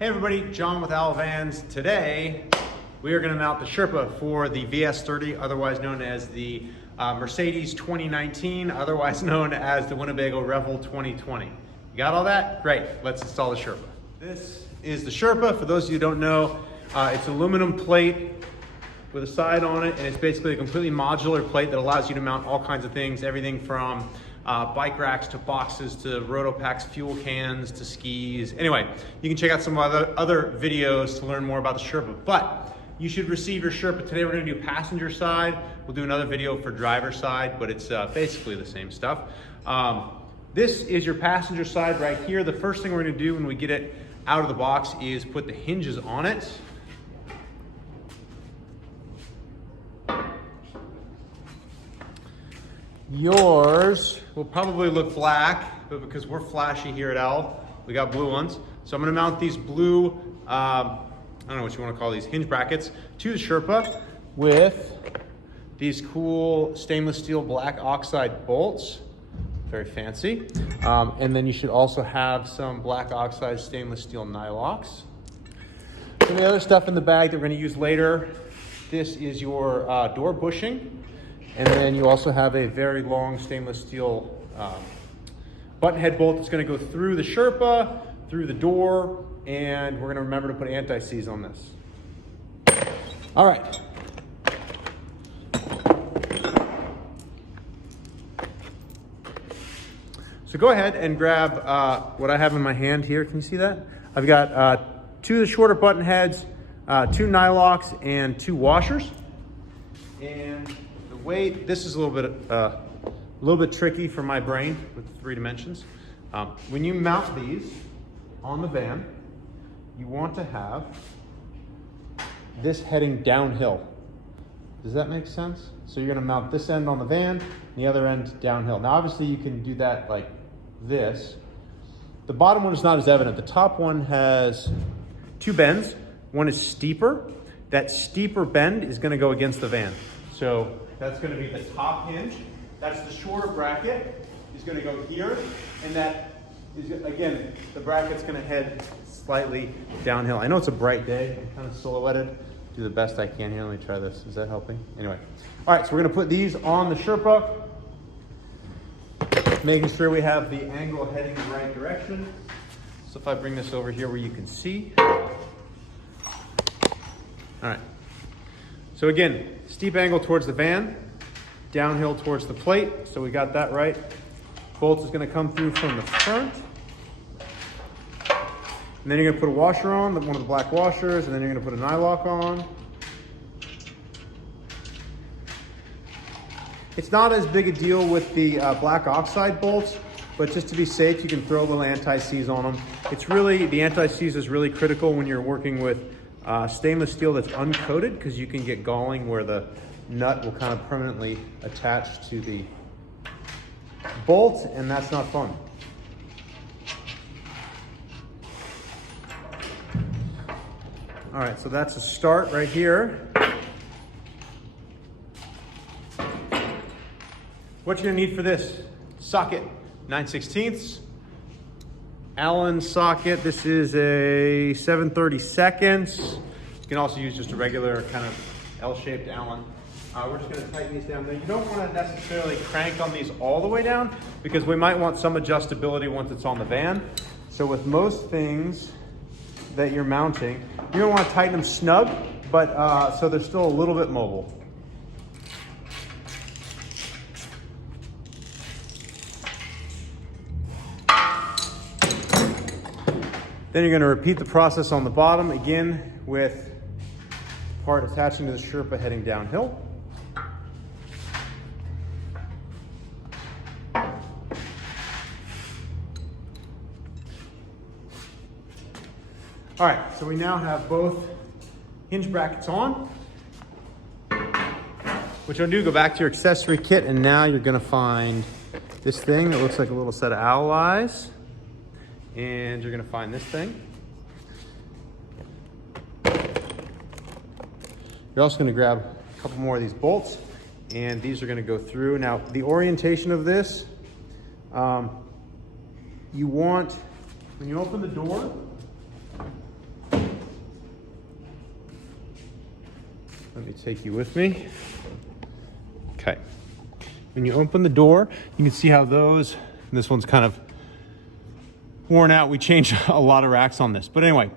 Hey everybody, John with Owl Vans. Today, we are going to mount the Sherpa for the VS30, otherwise known as the Mercedes 2019, otherwise known as the Winnebago Revel 2020. You got all that? Great, let's install the Sherpa. This is the Sherpa. For those of you who don't know, it's aluminum plate with a side on it, and it's basically a completely modular plate that allows you to mount all kinds of things, everything from bike racks to boxes to Rotopacks, fuel cans to skis. Anyway, you can check out some other videos to learn more about the Sherpa, but you should receive your Sherpa. Today we're gonna do passenger side. We'll do another video for driver side, but it's basically the same stuff. This is your passenger side right here. The first thing we're gonna do when we get it out of the box is put the hinges on it. Yours will probably look black, but because we're flashy here at Owl, we got blue ones. So I'm gonna mount these blue, I don't know what you wanna call these, hinge brackets to the Sherpa with these cool stainless steel black oxide bolts. Very fancy. And then you should also have some black oxide stainless steel nylocks. Some of the other stuff in the bag that we're gonna use later, this is your door bushing. And then you also have a very long stainless steel button head bolt that's going to go through the Sherpa, through the door, and we're going to remember to put anti-seize on this. All right. So go ahead and grab what I have in my hand here. Can you see that? I've got two of the shorter button heads, two nylocks, and two washers. And weight, this is a little bit tricky for my brain with 3 dimensions. When you mount these on the van, you want to have this heading downhill. Does that make sense? So you're gonna mount this end on the van, and the other end downhill. Now obviously you can do that like this. The bottom one is not as evident. The top one has 2 bends. One is steeper. That steeper bend is gonna go against the van. So that's going to be the top hinge. That's the shorter bracket is going to go here. And that is, again, the bracket's going to head slightly downhill. I know it's a bright day. I'm kind of silhouetted. Do the best I can here. Let me try this. Is that helping? Anyway. All right, so we're going to put these on the Sherpa, making sure we have the angle heading the right direction. So if I bring this over here where you can see. All right. So again, steep angle towards the van, downhill towards the plate. So we got that right. Bolt is gonna come through from the front. And then you're gonna put a washer on, one of the black washers, and then you're gonna put a nylock on. It's not as big a deal with the black oxide bolts, but just to be safe, you can throw a little anti-seize on them. It's really, the anti-seize is really critical when you're working with stainless steel that's uncoated, because you can get galling where the nut will kind of permanently attach to the bolt, and that's not fun. All right, so that's a start right here. What you're gonna need for this socket, 9/16. Allen socket. This is a 7/32. You can also use just a regular kind of L-shaped Allen. We're just going to tighten these down there. You don't want to necessarily crank on these all the way down, because we might want some adjustability once it's on the van. So with most things that you're mounting, you don't want to tighten them snug, but so they're still a little bit mobile. Then you're going to repeat the process on the bottom, again with part attaching to the Sherpa heading downhill. All right, so we now have both hinge brackets on. What you'll do, go back to your accessory kit, and now you're going to find this thing that looks like a little set of owl eyes. And you're going to find this thing. You're also going to grab a couple more of these bolts, and these are going to go through. Now, the orientation of this, you want, when you open the door, Let me take you with me. Okay. When you open the door, you can see how those, and this one's kind of worn out. We changed a lot of racks on this. But anyway,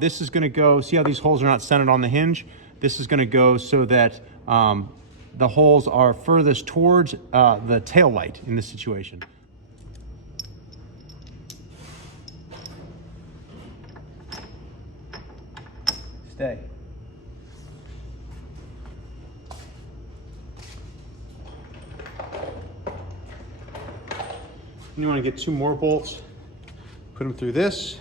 this is gonna go, see how these holes are not centered on the hinge? This is gonna go so that the holes are furthest towards the tail light in this situation. Stay. You want to get 2 more bolts, put them through this.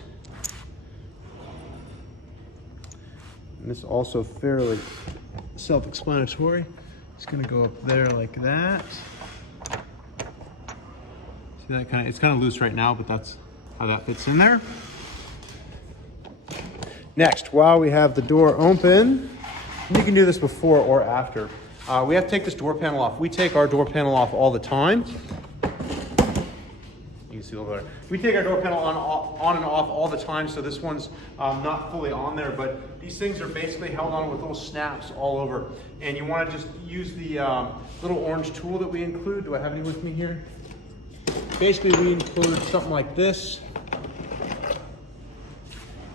And this is also fairly self-explanatory. It's going to go up there like that. See that it's kind of loose right now, but that's how that fits in there. Next, while we have the door open, you can do this before or after. We have to take this door panel off. We take our door panel off all the time. You can see a little better. We take our door panel on and off all the time, so this one's not fully on there, but these things are basically held on with little snaps all over. And you want to just use the little orange tool that we include. Do I have any with me here? Basically, we include something like this,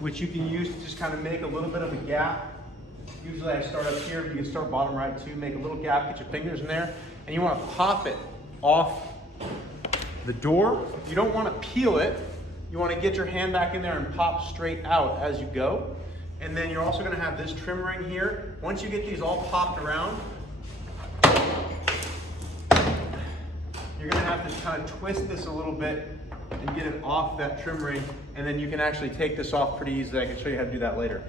which you can use to just kind of make a little bit of a gap. Usually I start up here, but you can start bottom right too. Make a little gap, get your fingers in there, and you want to pop it off the door. You don't want to peel it. You want to get your hand back in there and pop straight out as you go. And then you're also going to have this trim ring here. Once you get these all popped around, you're going to have to kind of twist this a little bit and get it off that trim ring, and then you can actually take this off pretty easily. I can show you how to do that later.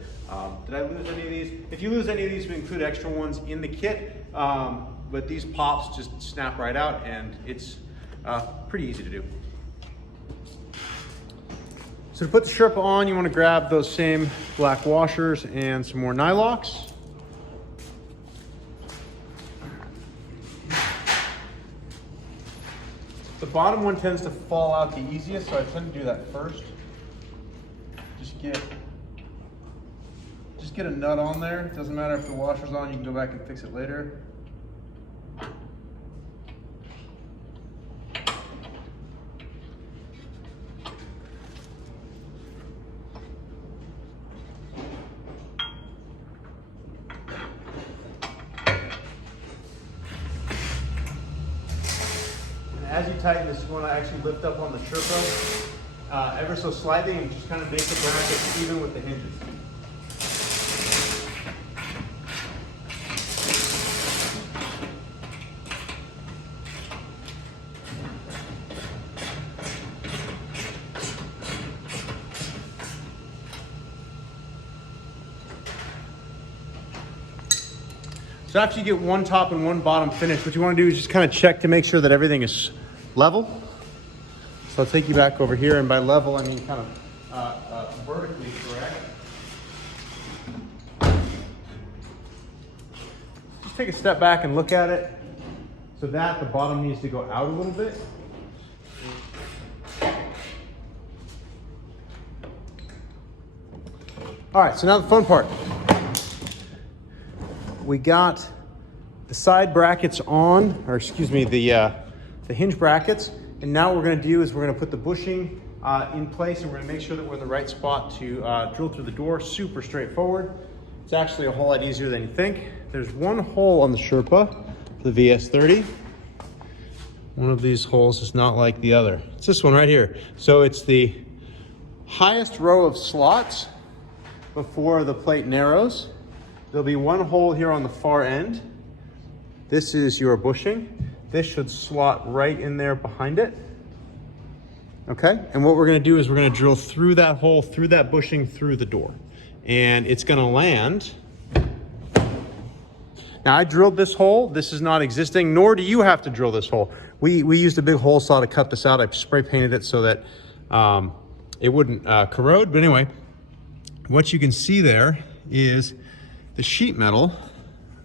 Did I lose any of these? If you lose any of these, we include extra ones in the kit, but these pops just snap right out, and it's pretty easy to do. So to put the Sherpa on, you want to grab those same black washers and some more nylocks. The bottom one tends to fall out the easiest, so I tend to do that first. Just get a nut on there. It doesn't matter if the washer's on, you can go back and fix it later. As you tighten this, you want to actually lift up on the Sherpa ever so slightly and just kind of make the bracket even with the hinges. So after you get one top and one bottom finished, what you want to do is just kind of check to make sure that everything is level. So I'll take you back over here, and by level I mean kind of vertically correct. Just take a step back and look at it. So that the bottom needs to go out a little bit. All right, so now the fun part. We got the side brackets on, or excuse me, the hinge brackets. And now what we're gonna do is we're gonna put the bushing in place, and we're gonna make sure that we're in the right spot to drill through the door. Super straightforward. It's actually a whole lot easier than you think. There's one hole on the Sherpa, the VS30. One of these holes is not like the other. It's this one right here. So it's the highest row of slots before the plate narrows. There'll be one hole here on the far end. This is your bushing. This should slot right in there behind it. Okay, and what we're gonna do is we're gonna drill through that hole, through that bushing, through the door. And it's gonna land. Now I drilled this hole. This is not existing, nor do you have to drill this hole. We used a big hole saw to cut this out. I spray painted it so that it wouldn't corrode. But anyway, what you can see there is the sheet metal.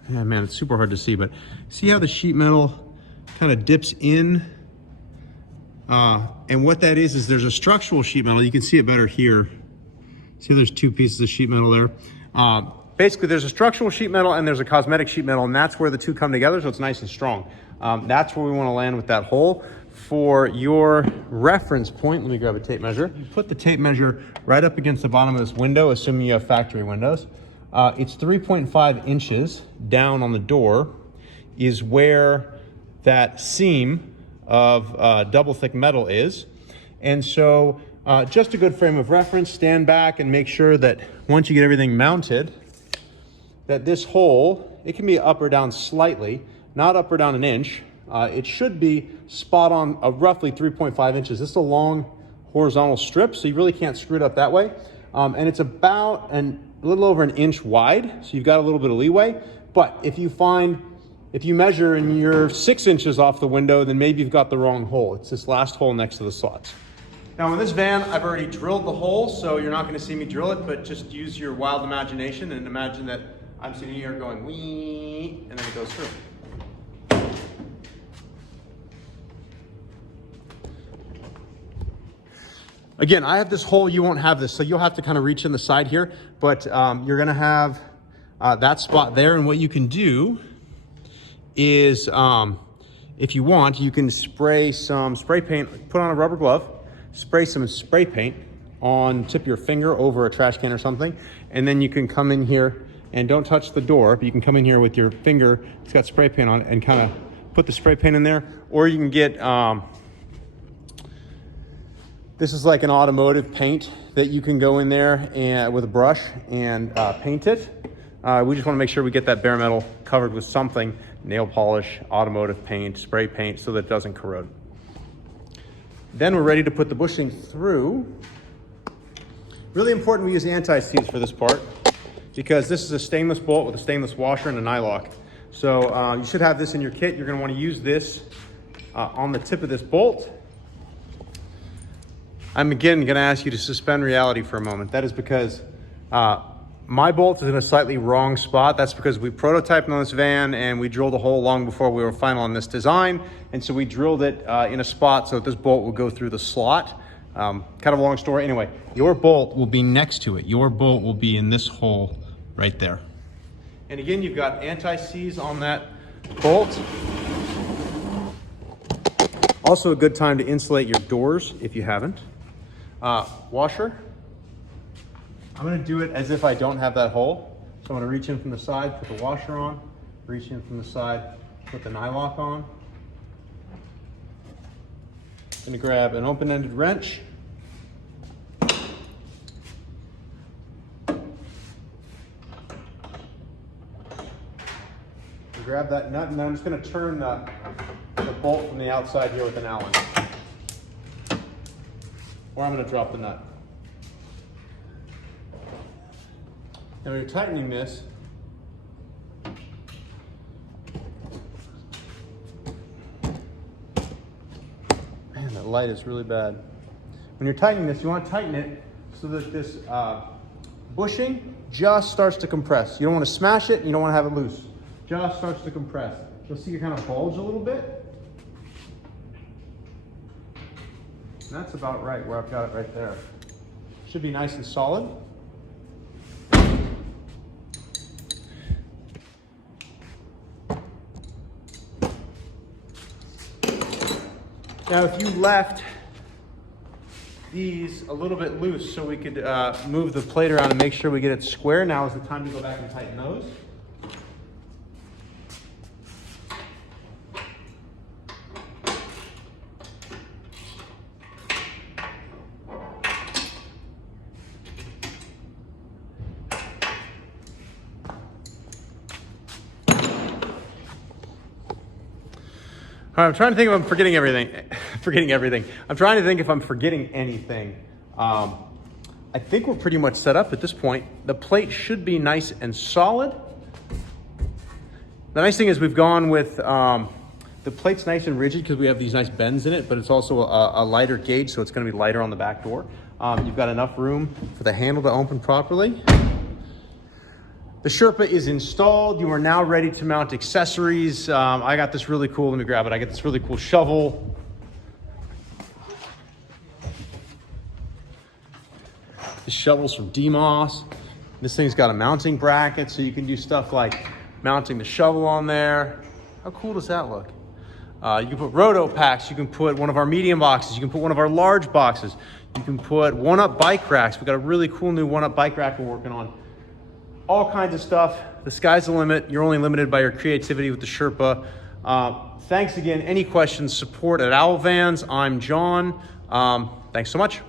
Yeah, man, it's super hard to see, but see how the sheet metal kind of dips in? And what that is there's a structural sheet metal. You can see it better here. See, there's two pieces of sheet metal there. basically there's a structural sheet metal and there's a cosmetic sheet metal, and that's where the two come together, so it's nice and strong. That's where we want to land with that hole. For your reference point, let me grab a tape measure. You put the tape measure right up against the bottom of this window, assuming you have factory windows. It's 3.5 inches down on the door is where that seam of double thick metal is. And so just a good frame of reference, stand back and make sure that once you get everything mounted, that this hole, it can be up or down slightly, not up or down an inch. It should be spot on roughly 3.5 inches. This is a long horizontal strip, so you really can't screw it up that way. And it's about a little over an inch wide, so you've got a little bit of leeway. But if you measure and you're 6 inches off the window, then maybe you've got the wrong hole. It's this last hole next to the slots. Now in this van, I've already drilled the hole, so you're not gonna see me drill it, but just use your wild imagination and imagine that I'm sitting here going wee, and then it goes through. Again, I have this hole, you won't have this, so you'll have to kind of reach in the side here, but you're gonna have that spot there, and what you can do is, if you want, you can spray some spray paint, put on a rubber glove, spray some spray paint on tip of your finger over a trash can or something, and then you can come in here and don't touch the door, but you can come in here with your finger, it's got spray paint on it, and kind of put the spray paint in there, or you can get, this is like an automotive paint that you can go in there and with a brush and paint it. We just want to make sure we get that bare metal covered with something, nail polish, automotive paint, spray paint, so that it doesn't corrode. Then we're ready to put the bushing through. Really important we use anti-seize for this part, because this is a stainless bolt with a stainless washer and a nylock. So you should have this in your kit. You're going to want to use this on the tip of this bolt. I'm again going to ask you to suspend reality for a moment. That is because my bolt is in a slightly wrong spot. That's because we prototyped on this van and we drilled a hole long before we were final on this design. And so we drilled it in a spot so that this bolt will go through the slot. Kind of a long story. Anyway, your bolt will be next to it. Your bolt will be in this hole right there. And again, you've got anti-seize on that bolt. Also a good time to insulate your doors if you haven't. Washer. I'm going to do it as if I don't have that hole. So I'm going to reach in from the side, put the washer on, reach in from the side, put the nylock on. I'm going to grab an open-ended wrench. Grab that nut, and then I'm just going to turn the bolt from the outside here with an Allen. Or I'm going to drop the nut. Now when you're tightening this, man, that light is really bad. When you're tightening this, you want to tighten it so that this bushing just starts to compress. You don't want to smash it, and you don't want to have it loose. Just starts to compress. You'll see it kind of bulge a little bit. And that's about right where I've got it right there. Should be nice and solid. Now if you left these a little bit loose so we could move the plate around and make sure we get it square, now is the time to go back and tighten those. All right, I'm trying to think if I'm forgetting everything. I'm trying to think if I'm forgetting anything. I think we're pretty much set up at this point. The plate should be nice and solid. The nice thing is we've gone with, the plate's nice and rigid because we have these nice bends in it, but it's also a lighter gauge, so it's gonna be lighter on the back door. You've got enough room for the handle to open properly. The Sherpa is installed. You are now ready to mount accessories. I got this really cool, let me grab it. I got this really cool shovel. This shovel's from DMOS. This thing's got a mounting bracket, so you can do stuff like mounting the shovel on there. How cool does that look? You can put roto packs, you can put one of our medium boxes, you can put one of our large boxes, you can put one-up bike racks. We've got a really cool new one-up bike rack we're working on. All kinds of stuff. The sky's the limit. You're only limited by your creativity with the Sherpa. Thanks again. Any questions, support at Owl Vans. I'm John. Thanks so much.